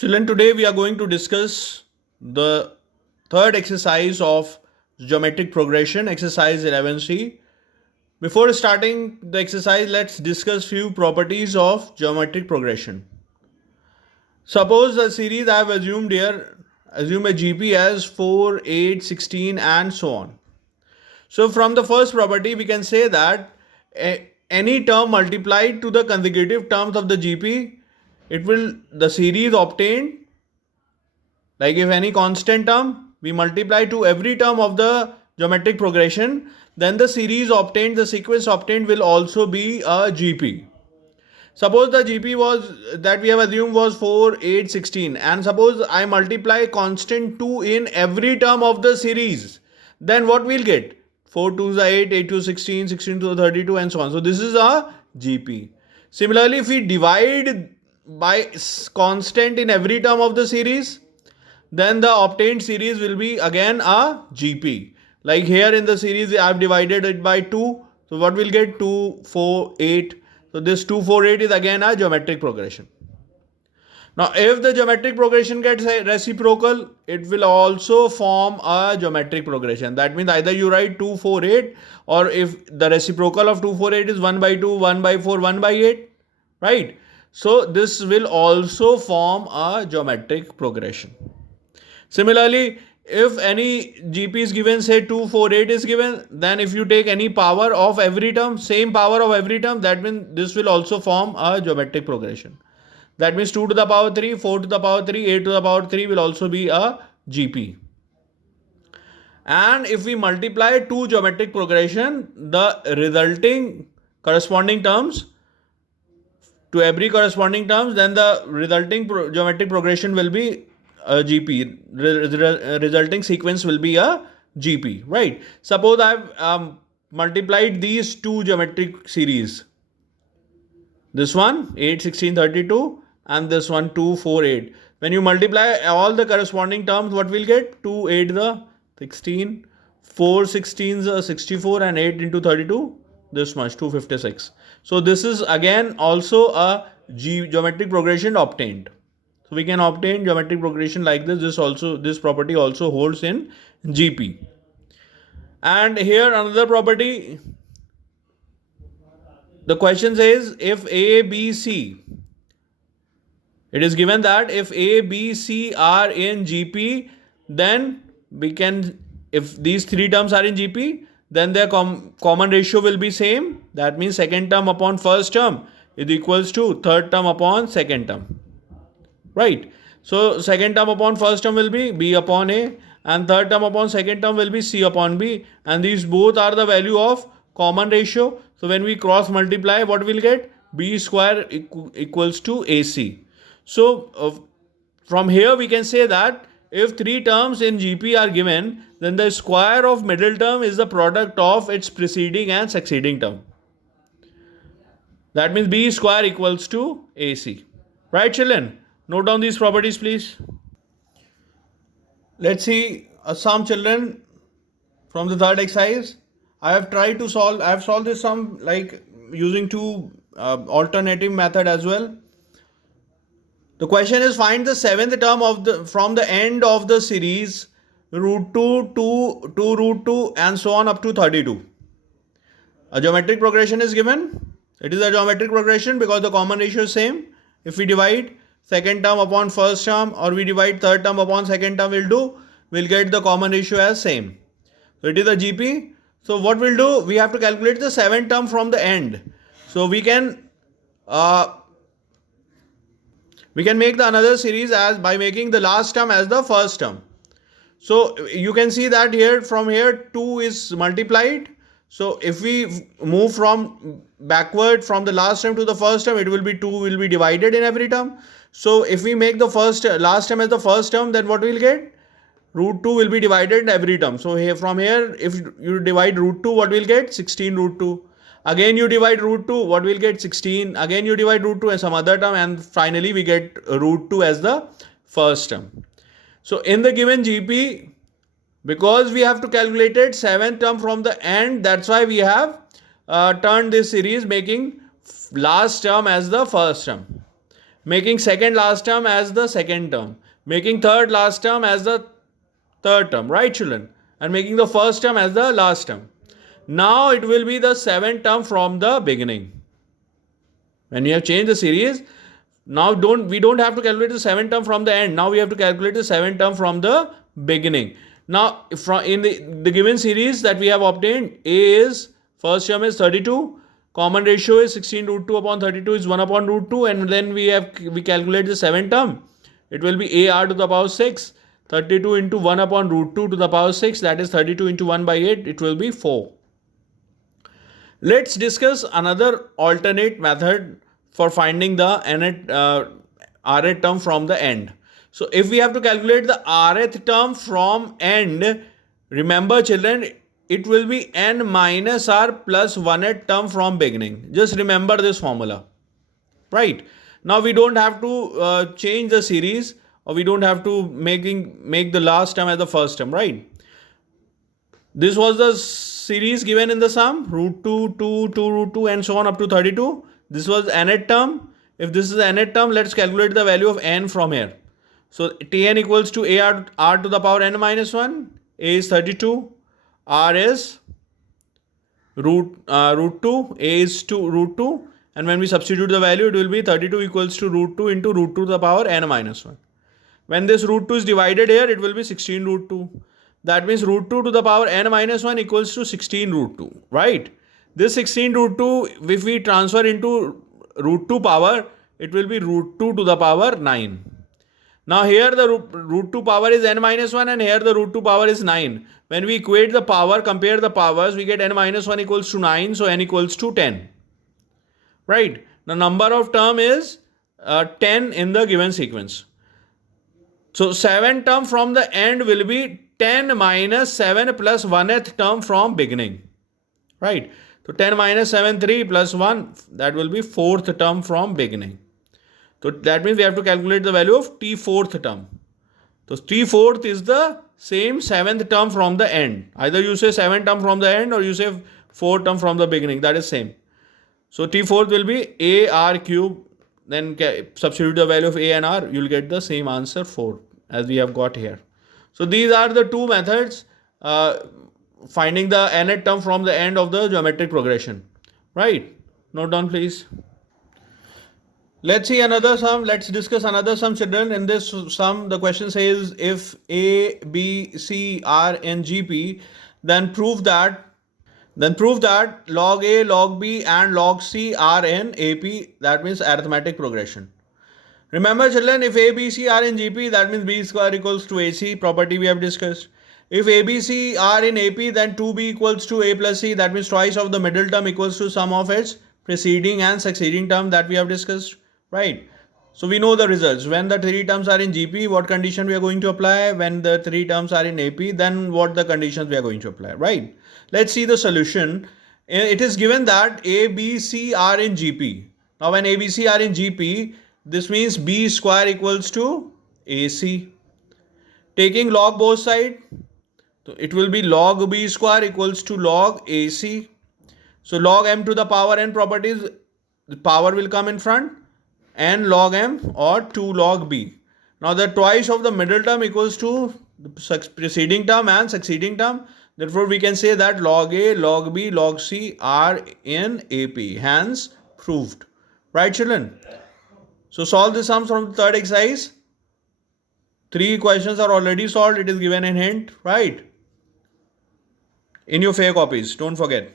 Children, today we are going to discuss the third exercise of geometric progression, exercise 11C. Before starting the exercise, let's discuss few properties of geometric progression. Suppose the series I have assumed here, assume a GP as 4, 8, 16 and so on. So from the first property, we can say that any term multiplied to the consecutive terms of the GP, the series obtained, like if any constant term we multiply to every term of the geometric progression, then the series obtained, the sequence obtained will also be a GP. Suppose the GP was that we have assumed was 4, 8, 16, and suppose I multiply constant 2 in every term of the series, then what we'll get? 4 2s are 8, 8 2 16, 16 to 32 and so on. So this is a GP. Similarly, if we divide by constant in every term of the series, then the obtained series will be again a GP. Like here in the series, I have divided it by 2. So what we'll get? 2, 4, 8. So this 2, 4, 8 is again a geometric progression. Now, if the geometric progression gets reciprocal, it will also form a geometric progression. That means either you write 2, 4, 8, or if the reciprocal of 2, 4, 8 is 1 by 2, 1 by 4, 1 by 8, right? So this will also form a geometric progression. Similarly, if any GP is given, say 2, 4, 8 is given, then if you take any power of every term, same power of every term, that means this will also form a geometric progression. That means 2 to the power 3, 4 to the power 3, 8 to the power 3 will also be a GP. And if we multiply two geometric progression, the resulting corresponding terms to every corresponding terms, then the resulting geometric progression will be a GP. Resulting sequence will be a GP, right? Suppose I've multiplied these two geometric series. This one 8, 16, 32 and this one 2, 4, 8. When you multiply all the corresponding terms, what we'll get? 2, 8 the 16, 4, 16 the 64 and 8 into 32. This much, 256. So this is again also a geometric progression obtained. So we can obtain geometric progression like this. This property also holds in GP. And here another property. The question says if A, B, C. It is given that if A, B, C are in GP, then we can, if these three terms are in GP, then their common ratio will be same. That means second term upon first term is equals to third term upon second term. Right. So second term upon first term will be B upon A and third term upon second term will be C upon B, and these both are the value of common ratio. So when we cross multiply, what we'll get? B square equals to AC. So from here we can say that if three terms in GP are given, then the square of middle term is the product of its preceding and succeeding term. That means B square equals to AC. Right, children? Note down these properties, please. Let's see some children from the third exercise. I have solved this sum like using two alternative method as well. The question is find the seventh term from the end of the series root 2 to root 2 and so on up to 32. A geometric progression is given. It is a geometric progression because the common ratio is same. If we divide second term upon first term or we divide third term upon second term, we'll get the common ratio as same. So it is a GP. So what we'll do, we have to calculate the seventh term from the end. So we can make the another series as by making the last term as the first term. So you can see that here from here 2 is multiplied. So if we move from backward from the last term to the first term, it will be 2 will be divided in every term. So if we make the last term as the first term, then what we'll get? Root 2 will be divided in every term. So here from here, if you divide root 2, what we'll get? 16 root 2. Again you divide root 2, what we'll get? 16. Again you divide root 2 and some other term, and finally we get root 2 as the first term. So in the given GP, because we have to calculate it seventh term from the end, that's why we have turned this series making last term as the first term. making second last term as the second term, making third last term as the third term, right children, and making the first term as the last term. Now it will be the seventh term from the beginning. When we have changed the series, now we don't have to calculate the seventh term from the end. Now we have to calculate the seventh term from the beginning. Now in the given series that we have obtained, A is first term is 32, common ratio is 16 root 2 upon 32 is 1 upon root 2, and then we calculate the seventh term. It will be AR to the power 6. 32 into 1 upon root 2 to the power 6, that is 32 into 1 by 8, it will be 4. Let's discuss another alternate method for finding the rth term from the end. So if we have to calculate the rth term from end, remember children, it will be n minus r plus 1th term from beginning. Just remember this formula. Right. Now we don't have to change the series, or we don't have to make the last term as the first term, right? This was the series given in the sum, root 2, 2, 2, root 2 and so on up to 32. This was nth term. If this is the nth term, let's calculate the value of n from here. So Tn equals to r to the power n minus 1. A is 32. R is root 2. A is root 2. And when we substitute the value, it will be 32 equals to root 2 into root 2 to the power n minus 1. When this root 2 is divided here, it will be 16 root 2. That means root 2 to the power n minus 1 equals to 16 root 2, right? This 16 root 2, if we transfer into root 2 power, it will be root 2 to the power 9. Now here the root 2 power is n minus 1 and here the root 2 power is 9. When we equate the power, compare the powers, we get n minus 1 equals to 9, so n equals to 10. Right? The number of term is 10 in the given sequence. So 7th term from the end will be 10 minus 7 plus 1th term from beginning. Right? So 10 minus 7, 3 plus 1, that will be 4th term from beginning. So that means we have to calculate the value of T4th term. So T4th is the same 7th term from the end. Either you say 7th term from the end or you say 4th term from the beginning. That is same. So T4th will be AR cube. Then substitute the value of A and R. You will get the same answer 4 as we have got here. So these are the two methods finding the nth term from the end of the geometric progression. Right? Note down please. Let's see another sum. Let's discuss another sum, children. In this sum, the question says if A, B, C are in GP, then prove that log A, log B and log C are in AP. That means arithmetic progression. Remember children, if A, B, C are in GP, that means B square equals to AC, property we have discussed. If A, B, C are in AP, then 2B equals to A plus C. That means twice of the middle term equals to sum of its preceding and succeeding term that we have discussed. Right? So we know the results. When the three terms are in GP, what condition we are going to apply? When the three terms are in AP, then what the conditions we are going to apply. Right? Let's see the solution. It is given that A, B, C are in GP. Now when A, B, C are in GP, this means B square equals to AC. Taking log both sides, so it will be log B square equals to log AC. So log m to the power n properties, the power will come in front, n log m or 2 log B. Now the twice of the middle term equals to the preceding term and succeeding term. Therefore we can say that log A, log B, log C are in AP. Hence proved. Right children? So solve the sums from the third exercise. 3 questions are already solved. It is given in hint, right? In your fair copies. Don't forget.